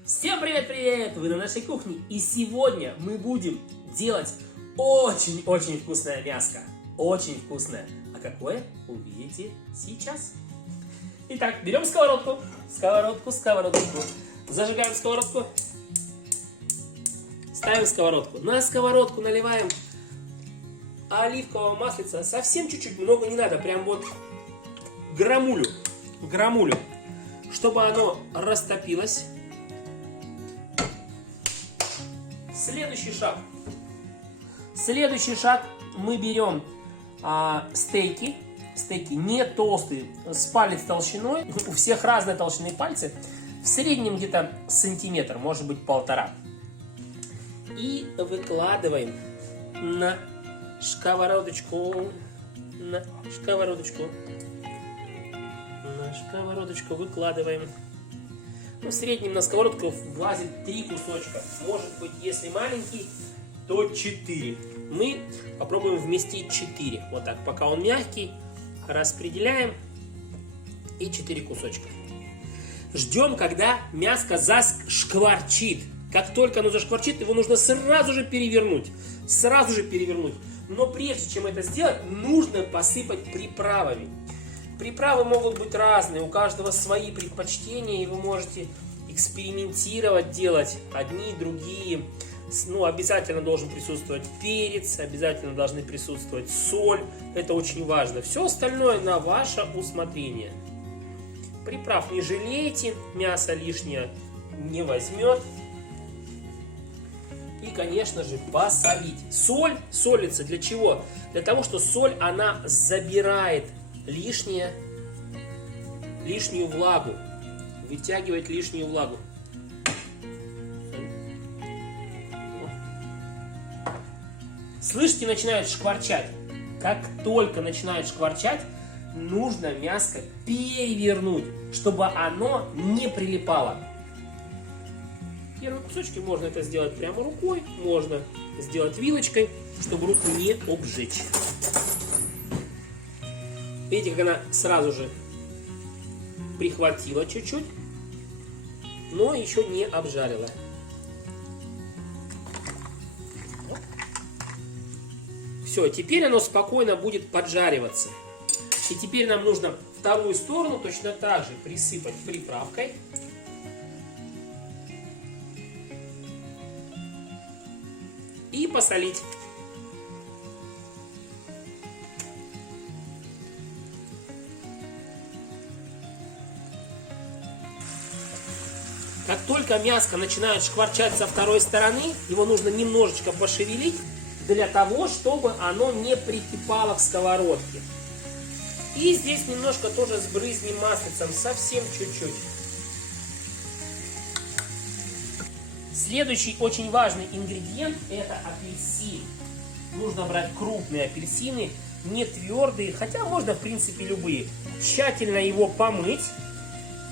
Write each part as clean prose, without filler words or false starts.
Всем привет-привет! Вы на нашей кухне, и сегодня мы будем делать очень-очень вкусное мяско. Очень вкусное. А какое, увидите сейчас. Итак, берем сковородку. Сковородку. Зажигаем сковородку. Ставим сковородку. На сковородку наливаем оливкового маслица. Совсем чуть-чуть, много не надо. Прям вот грамулю. Чтобы оно растопилось. Следующий шаг. Мы берем стейки не толстые, с палец толщиной. У всех разной толщины пальцы. В среднем где-то сантиметр, может быть 1,5. И выкладываем на сковородочку. Выкладываем. В среднем на сковородку влазит 3 кусочка. Может быть, если маленький, то 4. Мы попробуем вместить 4. Вот так, пока он мягкий, распределяем. И 4 кусочка. Ждем, когда мяско зашкварчит. Как только оно зашкварчит, его нужно сразу же перевернуть. Но прежде чем это сделать, нужно посыпать приправами. Приправы могут быть разные, у каждого свои предпочтения, и вы можете экспериментировать, делать одни, другие. Обязательно должен присутствовать перец, обязательно должны присутствовать соль, это очень важно. Все остальное на ваше усмотрение. Приправ не жалейте, мясо лишнее не возьмет. И, конечно же, посолить. Соль солится для чего? Для того, что соль, она забирает лишнюю влагу, вытягивает лишнюю влагу. Слышите, начинает шкварчать. Как только начинает шкварчать, нужно мяско перевернуть, чтобы оно не прилипало. Первые кусочки можно это сделать прямо рукой, можно сделать вилочкой, чтобы руку не обжечь. Видите, как она сразу же прихватила чуть-чуть, но еще не обжарила. Все, теперь оно спокойно будет поджариваться. И теперь нам нужно вторую сторону точно так же присыпать приправкой. И посолить. Как только мяско начинает шкварчать со второй стороны, его нужно немножечко пошевелить, для того, чтобы оно не прикипало к сковородке. И здесь немножко тоже сбрызнем маслицем, совсем чуть-чуть. Следующий очень важный ингредиент – это апельсин. Нужно брать крупные апельсины, не твердые, хотя можно в принципе любые. Тщательно его помыть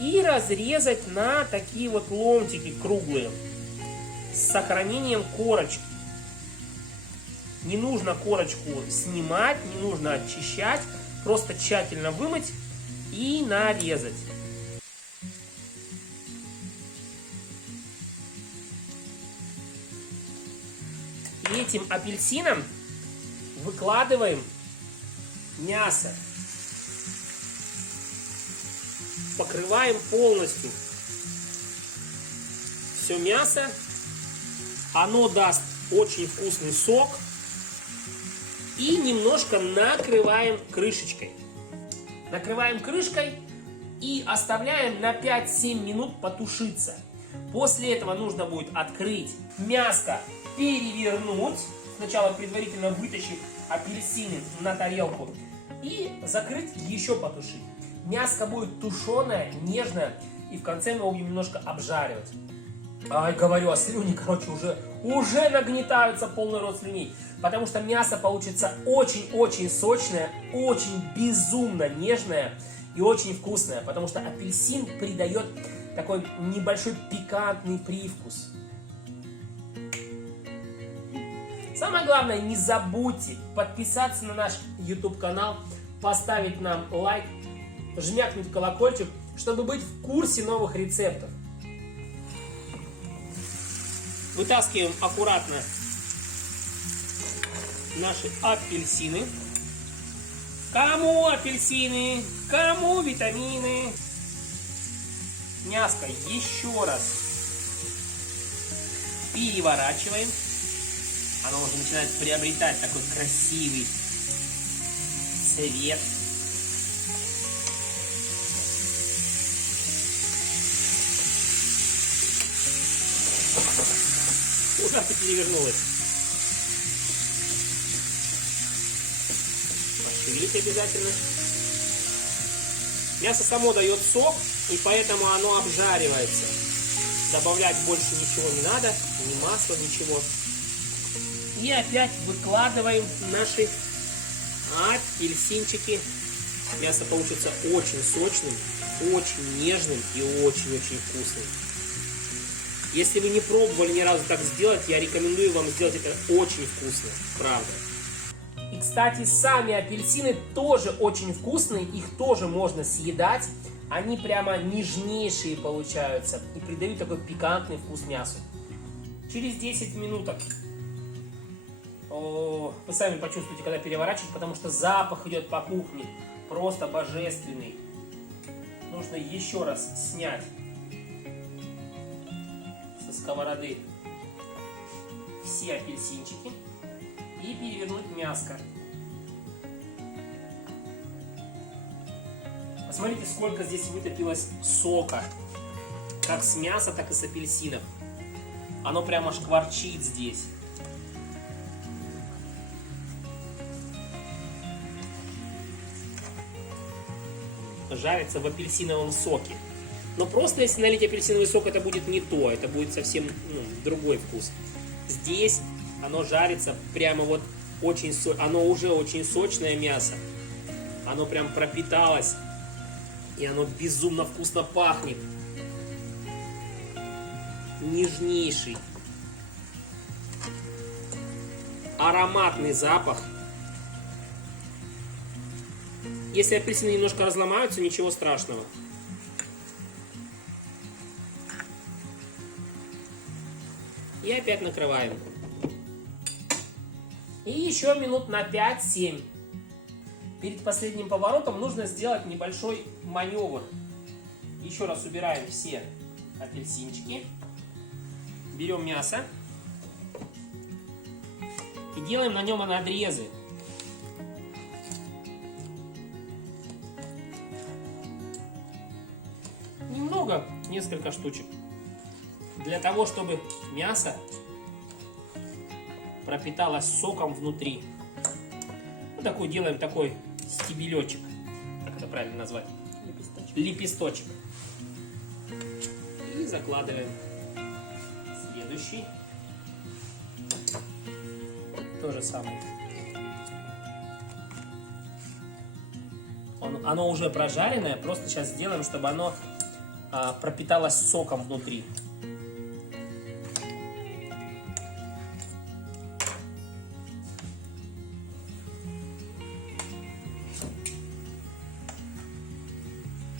и разрезать на такие вот ломтики круглые с сохранением корочки. Не нужно корочку снимать, не нужно очищать, просто тщательно вымыть и нарезать. И этим апельсином выкладываем мясо. Покрываем полностью все мясо. Оно даст очень вкусный сок. И немножко накрываем крышечкой. Накрываем крышкой и оставляем на 5-7 минут потушиться. После этого нужно будет открыть мяско, перевернуть. Сначала предварительно вытащить апельсины на тарелку и закрыть, еще потушить. Мяско будет тушеное, нежное, и в конце мы его будем немножко обжаривать. Ай, говорю, а слюни, уже нагнетаются полный рот слюней. Потому что мясо получится очень-очень сочное, очень безумно нежное и очень вкусное. Потому что апельсин придает такой небольшой пикантный привкус. Самое главное, не забудьте подписаться на наш YouTube канал, поставить нам лайк, жмякнуть колокольчик, чтобы быть в курсе новых рецептов. Вытаскиваем аккуратно наши апельсины. Кому апельсины, кому витамины. Мяско еще раз переворачиваем. Оно уже начинает приобретать такой красивый цвет. Ужасно перевернулось. Пошевелить обязательно. Мясо само дает сок, и поэтому оно обжаривается. Добавлять больше ничего не надо, ни масла, ничего. И опять выкладываем наши апельсинчики. Мясо получится очень сочным, очень нежным и очень-очень вкусным. Если вы не пробовали ни разу так сделать, я рекомендую вам сделать это очень вкусно, правда. И, кстати, сами апельсины тоже очень вкусные, их тоже можно съедать. Они прямо нежнейшие получаются и придают такой пикантный вкус мясу. Через 10 минуток вы сами почувствуете, когда переворачиваете, потому что запах идет по кухне просто божественный. Нужно еще раз снять со сковороды все апельсинчики и перевернуть мяско. Посмотрите, сколько здесь вытопилось сока, как с мяса, так и с апельсинов. Оно прямо шкварчит здесь. Жарится в апельсиновом соке. Но просто если налить апельсиновый сок, это будет не то, это будет совсем другой вкус. Здесь оно жарится прямо вот очень, оно уже очень сочное мясо. Оно прям пропиталось, и оно безумно вкусно пахнет. Нежнейший, ароматный запах. Если апельсины немножко разломаются, ничего страшного. И опять накрываем. И еще минут на 5-7. Перед последним поворотом нужно сделать небольшой маневр. Еще раз убираем все апельсинчики. Берем мясо. И делаем на нем надрезы. Немного, несколько штучек. Для того, чтобы мясо пропиталось соком внутри. Вот такой делаем такой стебелечек. Как это правильно назвать? Лепесточек. Лепесточек. И закладываем. Следующий. То же самое. Оно уже прожаренное, просто сейчас сделаем, чтобы оно пропиталось соком внутри.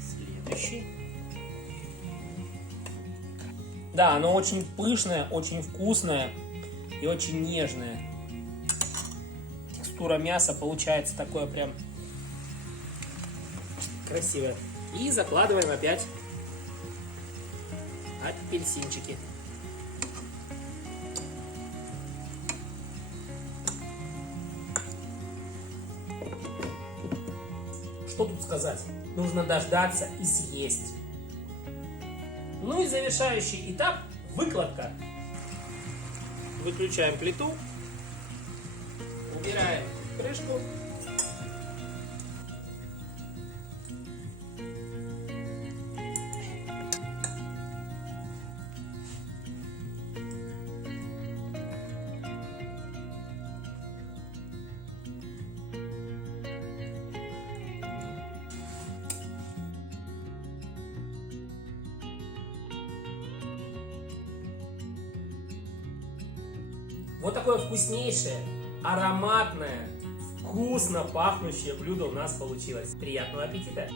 Следующий. Да, оно очень пышное, очень вкусное и очень нежное. Текстура мяса получается такое прям красивое. И закладываем опять апельсинчики. Что тут сказать? Нужно дождаться и съесть. Ну и завершающий этап – выкладка. Выключаем плиту, убираем крышку. Вот такое вкуснейшее, ароматное, вкусно пахнущее блюдо у нас получилось. Приятного аппетита!